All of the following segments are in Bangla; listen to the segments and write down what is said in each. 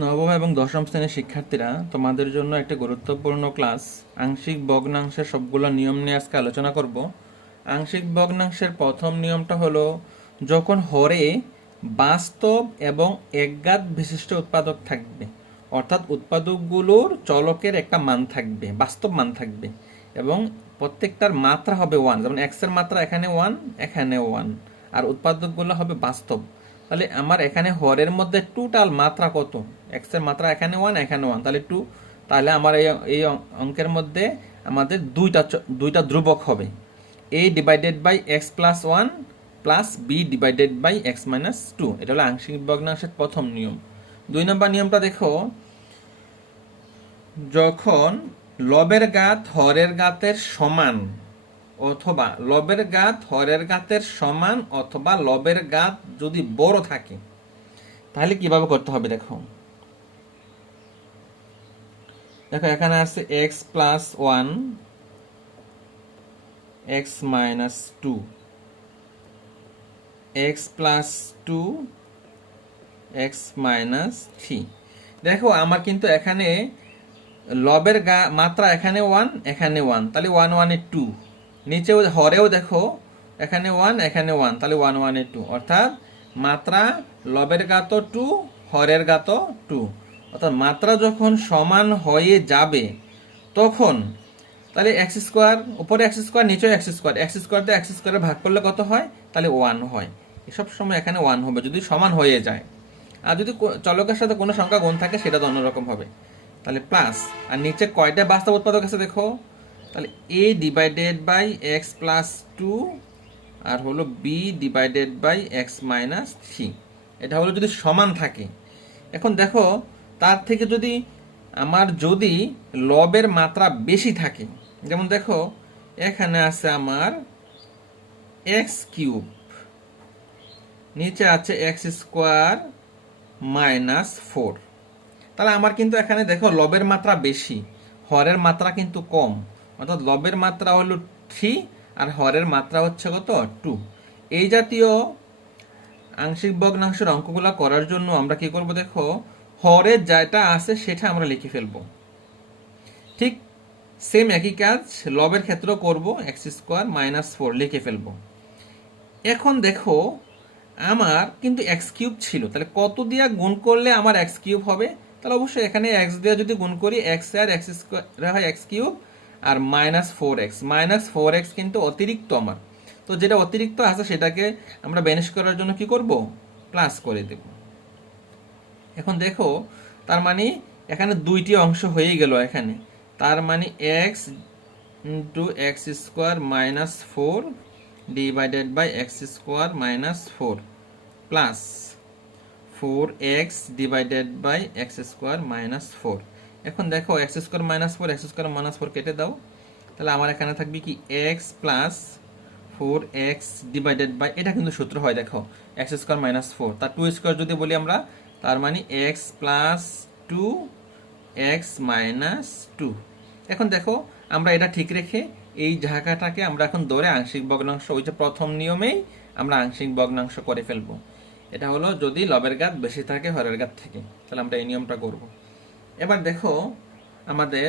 নবম এবং দশম শ্রেণীর শিক্ষার্থীরা, তোমাদের জন্য একটা গুরুত্বপূর্ণ ক্লাস আংশিক ভগ্নাংশের সবগুলো নিয়ম নিয়ে আজকে আলোচনা করব। আংশিক ভগ্নাংশের প্রথম নিয়মটা হলো, যখন হরে বাস্তব এবং একঘাত বিশিষ্ট উৎপাদক থাকবে, অর্থাৎ উৎপাদকগুলোর চলকের একটা মান থাকবে, বাস্তব মান থাকবে, এবং প্রত্যেকটার মাত্রা হবে ওয়ান, যেমন এক্স এর মাত্রা এখানে ওয়ান, এখানে ওয়ান, আর উৎপাদকগুলো হবে বাস্তব। তাহলে আমার এখানে হরের মধ্যে টোটাল মাত্রা কত? এক্স এর মাত্রা এখানে ওয়ান, এখানে ওয়ান, তাহলে টু। তাহলে আমার এই অঙ্কের মধ্যে আমাদের দুইটা ধ্রুবক হবে, A divided by x plus one plus B divided by x minus two. এটা হলো আংশিক ভগ্নাংশের প্রথম নিয়ম। 2 নম্বর নিয়মটা দেখো, যখন লবের ঘাত হরের ঘাতের সমান অথবা লবের ঘাত হরের ঘাতের সমান অথবা লবের ঘাত যদি বড় থাকে, তাহলে কিভাবে করতে হবে দেখো। দেখো এখানে আছে x plus one, x minus two, x plus two, x minus three. দেখো আমার কিন্তু এখানে লবের মাত্রা এখানে ওয়ান, এখানে ওয়ান, তাহলে ওয়ান ওয়ানে টু। নিচেও হরেও দেখো এখানে ওয়ান, এখানে ওয়ান, তাহলে ওয়ান ওয়ানে টু, অর্থাৎ মাত্রা লবের ঘাত টু, হরের ঘাত টু। অর্থাৎ মাত্রা যখন সমান হয়ে যাবে তখন তাহলে এক্স স্কোয়ার, উপরে এক্স স্কোয়ার, নিচেও এক্স স্কোয়ার, এক্স স্কোয়ার দিয়ে এক্স স্কোয়ারে ভাগ করলে কত হয়? তাহলে ওয়ান হয়। এসব সময় এখানে ওয়ান হবে যদি সমান হয়ে যায়। আর যদি চলকের সাথে কোনো সংখ্যা গুণ থাকে সেটা তো অন্যরকম হবে। তাহলে প্লাস, আর নিচে কয়টা বাস্তব উৎপাদক আছে দেখো, তাহলে A divided by x plus two আর হলো B divided by x minus three. এটা হলো যদি সমান থাকে। এখন দেখো তার থেকে যদি লবের মাত্রা বেশি থাকে, যেমন দেখো এখানে আছে আমার এক্স কিউব, নিচে আছে এক্স স্কোয়ার মাইনাস ফোর। তাহলে আমার কিন্তু এখানে দেখো লবের মাত্রা বেশি, হরের মাত্রা কিন্তু কম। অর্থাৎ লবের মাত্রা হলো থ্রি আর হরের মাত্রা হচ্ছে কত? টু। এই জাতীয় আংশিক ভগ্নাংশের অঙ্কগুলো করার জন্য আমরা কি করব দেখো, হরের যেটা আছে সেটা আমরা লিখে ফেলবো। ঠিক সেম একই কাজ লবের ক্ষেত্রেও করব, এক্স স্কোয়ার মাইনাস ফোর লিখে ফেলবো। এখন দেখো আমার কিন্তু এক্স কিউব ছিল, তাহলে কত দিয়ে গুণ করলে আমার এক্স কিউব হবে? তাহলে অবশ্যই এখানে এক্স দিয়ে যদি গুণ করি, এক্স আর এক্স স্কোয়ার হয় এক্স কিউব, আর মাইনাস ফোর এক্স কিন্তু অতিরিক্ত আমার। তো যেটা অতিরিক্ত আছে সেটাকে আমরা ব্যানিশ করার জন্য কি করব? প্লাস করে দেব। এখন দেখো তার মানে এখানে দুইটি অংশ হয়ে গেল এখানে। তার মানে x into x square minus four divided by x square minus four plus four x divided by x square minus four. এখন দেখো x square minus four, x square minus four কেটে দাও, তাহলে আমার এখানে থাকবে কি x plus four x divided by, এটা কিন্তু সূত্র হয় দেখো এক্স স্কোয়ার মাইনাস ফোর, তার টু স্কোয়ার যদি বলি আমরা, তার মানে x plus two x minus two. এখন দেখো আমরা এটা ঠিক রেখে এই জায়গাটাকে আমরা এখন ধরে আংশিক ভগ্নাংশ, ওই যে প্রথম নিয়মেই আমরা আংশিক ভগ্নাংশ করে ফেলবো। এটা হলো যদি লবের ঘাত বেশি থাকে হরের ঘাত থেকে, তাহলে আমরা এই নিয়মটা করব। এবার দেখো আমাদের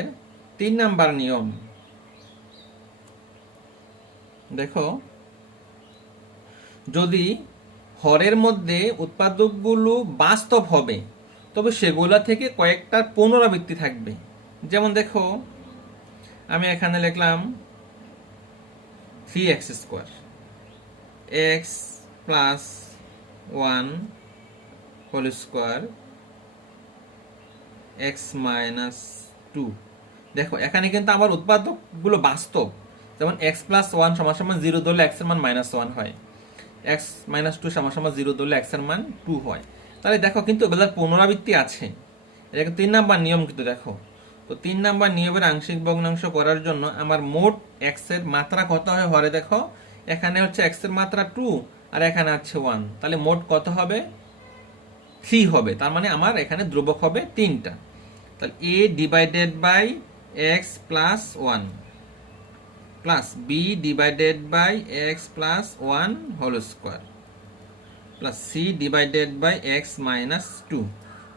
3 নাম্বার নিয়ম। দেখো যদি হরের মধ্যে উৎপাদকগুলো বাস্তব হবে তবে সেগুলা থেকে কয়েকটার পুনরাবৃত্তি থাকবে। যেমন দেখো আমি এখানে লিখলাম three x square, x plus one whole square, x minus two. দেখো এখানে কিন্তু আমার উৎপাদকগুলো বাস্তব, যেমন এক্স প্লাস ওয়ান সমান সমান জিরো ধরলে এক্স এর মান মাইনাস ওয়ান হয়, এক্স মাইনাস টু সমান সমান জিরো ধরলে এক্স এর মান টু হয়। তাহলে দেখো কিন্তু এগুলোর পুনরাবৃত্তি আছে। এটা 3 নাম্বার নিয়ম কিন্তু দেখো। তো 3 নাম্বার নিয়মের আংশিক ভগ্নাংশ করার জন্য আমার মোট এক্স এর মাত্রা কত হয় হরে দেখো, এখানে হচ্ছে এক্স এর মাত্রা টু আর এখানে আছে ওয়ান, তাহলে মোট কত হবে? থ্রি হবে। তার মানে আমার এখানে ধ্রুবক হবে তিনটা। তাহলে A divided by x plus one plus B divided by x plus one whole square plus C divided by x minus two.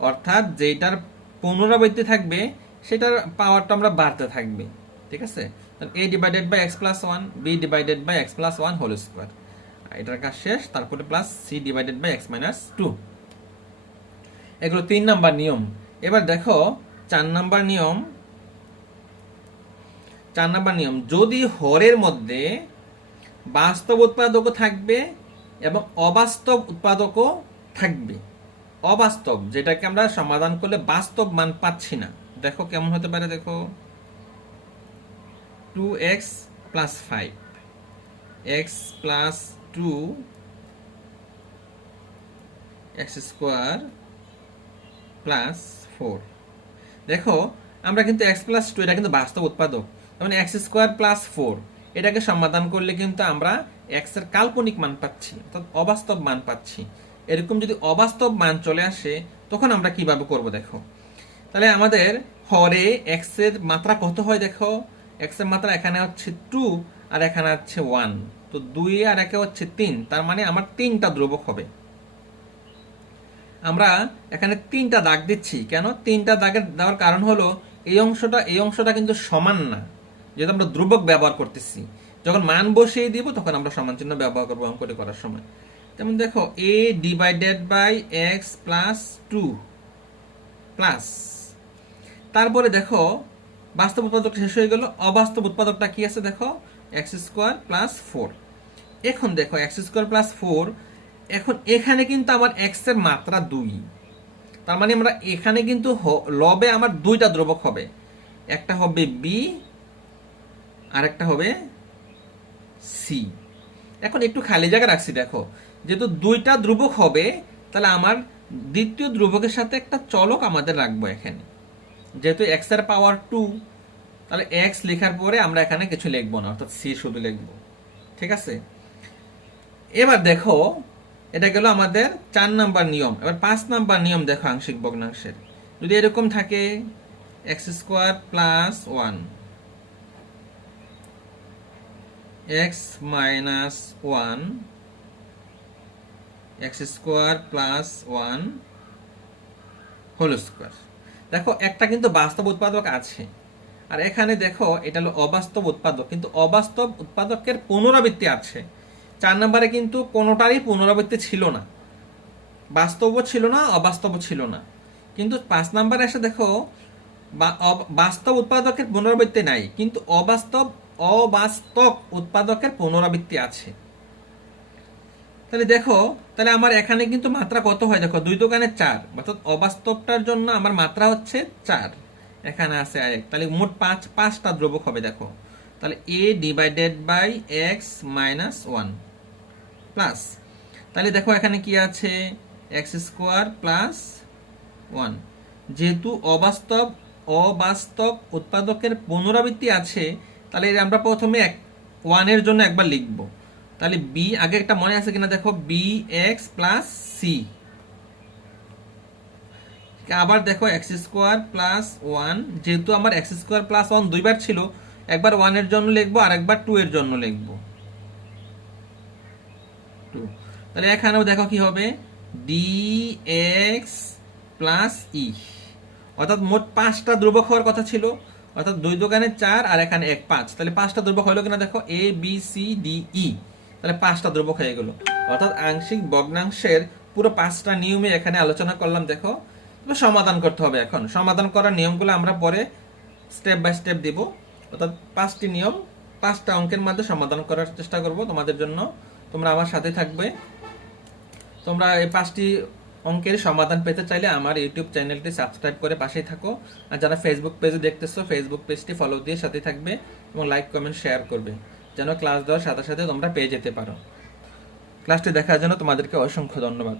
অর্থাৎ যেটার পুনরাবৃত্তি থাকবে সেটার পাওয়ারটা আমরা বাড়তে থাকবে, ঠিক আছে। a divided by x plus one, b divided by x plus one whole square, এটার কাজ শেষ। তারপরে plus C divided by x minus two. এগুলো 3 নাম্বার নিয়ম। এবার দেখো 4 নাম্বার নিয়ম। 4 নাম্বার নিয়ম, যদি হরের মধ্যে বাস্তব উৎপাদকও থাকবে এবং অবাস্তব উৎপাদকও থাকবে। অবাস্তব যেটাকে আমরা সমাধান করলে বাস্তব মান পাচ্ছি না, দেখো কেমন হতে পারে। দেখো 2x plus 5, x plus 2 x square plus 4। দেখো আমরা কিন্তু x প্লাস 2 এটা কিন্তু বাস্তব উৎপাদক, মানে x স্কোয়ার প্লাস 4 এটাকে সমাধান করলে কিন্তু আমরা x এর কাল্পনিক মান পাচ্ছি, অর্থাৎ অবাস্তব মান পাচ্ছি। এরকম যদি অবাস্তব মান চলে আসে তখন আমরা কিভাবে করব দেখো। তাহলে আমাদের হরে x এর মাত্রা কত হয় দেখো, x এর মাত্রা এখানে হচ্ছে 2 আর এখানে হচ্ছে 1, তো 2 আর 1 হচ্ছে 3, তার মানে আমার 3টা ধ্রুবক হবে। আমরা এখানে 3টা দাগ দিচ্ছি, কেন 3টা দাগের দেওয়ার কারণ হলো এই অংশটা কিন্তু সমান না, যেহেতু আমরা ধ্রুবক ব্যবহার করতেছি। যখন মান বসিয়ে দিব তখন আমরা সমান চিহ্ন ব্যবহার করবো অঙ্কটি করার সময়। যেমন দেখো a divided by x plus 2 plus, তারপরে দেখো বাস্তব উৎপাদকটা শেষ হয়ে গেল, অবাস্তব উৎপাদকটা কি আছে দেখো এক্স স্কোয়ার প্লাস 4। এখন দেখো এক্স স্কোয়ার প্লাস 4, এখন এখানে কিন্তু আমার এক্স এর মাত্রা 2, তার মানে আমরা এখানে কিন্তু লবে আমার 2টা ধ্রুবক হবে, একটা হবে বি আর একটা হবে সি। এখন একটু খালি জায়গা রাখছি, দেখো যেহেতু 2টা ধ্রুবক হবে তাহলে আমার দ্বিতীয় ধ্রুবকের সাথে একটা চলক আমাদের রাখবো এখানে, যেহেতু এক্স এর পাওয়ার 2 তাহলে এক্স লেখার পরে আমরা এখানে কিছু লিখবো না, অর্থাৎ সি শুধু লিখবো, ঠিক আছে। এবার দেখো এটা গেল আমাদের 4 নাম্বার নিয়ম। এবার 5 নাম্বার নিয়ম দেখো আংশিক ভগ্নাংশের। যদি এরকম থাকে x square plus 1 x minus 1 x square plus 1 whole square, দেখো একটা কিন্তু বাস্তব উৎপাদক আছে, আর এখানে দেখো এটা হলো অবাস্তব উৎপাদক, কিন্তু অবাস্তব উৎপাদকের পুনরাবৃত্তি আছে। 4 নম্বরে কিন্তু কোনোটারই পুনরাবৃত্তি ছিল না, বাস্তবও ছিল না অবাস্তবও ছিল না, কিন্তু 5 নম্বরে এসে দেখো বাস্তব উৎপাদকের পুনরাবৃত্তি নাই, কিন্তু অবাস্তব উৎপাদকের পুনরাবৃত্তি আছে। তাহলে দেখো তাহলে আমার এখানে কিন্তু মাত্রা কত হয় দেখো 2 দোকানে 4, অর্থাৎ অবাস্তবটার জন্য আমার মাত্রা হচ্ছে 4, এখানে আছে আরেক, তাহলে মোট 5টা ধ্রুবক হবে দেখো। তাহলে a divided by x minus 1 plus, তাহলে দেখো এখানে কি আছে এক্স স্কোয়ার প্লাস 1, যেহেতু অবাস্তব উৎপাদকের পুনরাবৃত্তি আছে তাহলে আমরা প্রথমে 1 এর জন্য একবার লিখবো। তাহলে বি আগে একটা মনে আছে কিনা দেখো বি এক্স প্লাস সি, আবার দেখো এক্স স্কোয়ার প্লাস 1, যেহেতু আমার এক্স স্কোয়ার প্লাস 1 দুইবার ছিল, একবার 1 এর জন্য লিখবো আর একবার 2 এর জন্য লিখবো 2। তাহলে এখানেও দেখো কি হবে ডি এক্স প্লাস ই, অর্থাৎ মোট 5টা ধ্রুবক হওয়ার কথা ছিল, অর্থাৎ 2 দোকানে 4 আর এখানে 1 5, তাহলে 5টা ধ্রুবক হলো কিনা দেখো A B C D E, তাহলে 5টা ধ্রুবক হয়ে গেল। অর্থাৎ আংশিক ভগ্নাংশের পুরো 5টা নিয়মে এখানে আলোচনা করলাম। দেখো সমাধান করতে হবে, এখন সমাধান করার নিয়মগুলো আমরা পরে স্টেপ বাই স্টেপ দিব, অর্থাৎ 5টি নিয়ম 5টা অঙ্কের মধ্যে সমাধান করার চেষ্টা করব তোমাদের জন্য, তোমরা আমার সাথে থাকবে। তোমরা এই 5টি অঙ্কের সমাধান পেতে চাইলে আমার ইউটিউব চ্যানেলটি সাবস্ক্রাইব করে পাশেই থাকো, আর যারা ফেসবুক পেজে দেখতেছো ফেসবুক পেজটি ফলো দিয়ে সাথে থাকবে এবং লাইক কমেন্ট শেয়ার করবে, যেন ক্লাস দেওয়ার সাথে সাথে তোমরা পেয়ে যেতে পারো। ক্লাসটি দেখার জন্য তোমাদেরকে অসংখ্য ধন্যবাদ।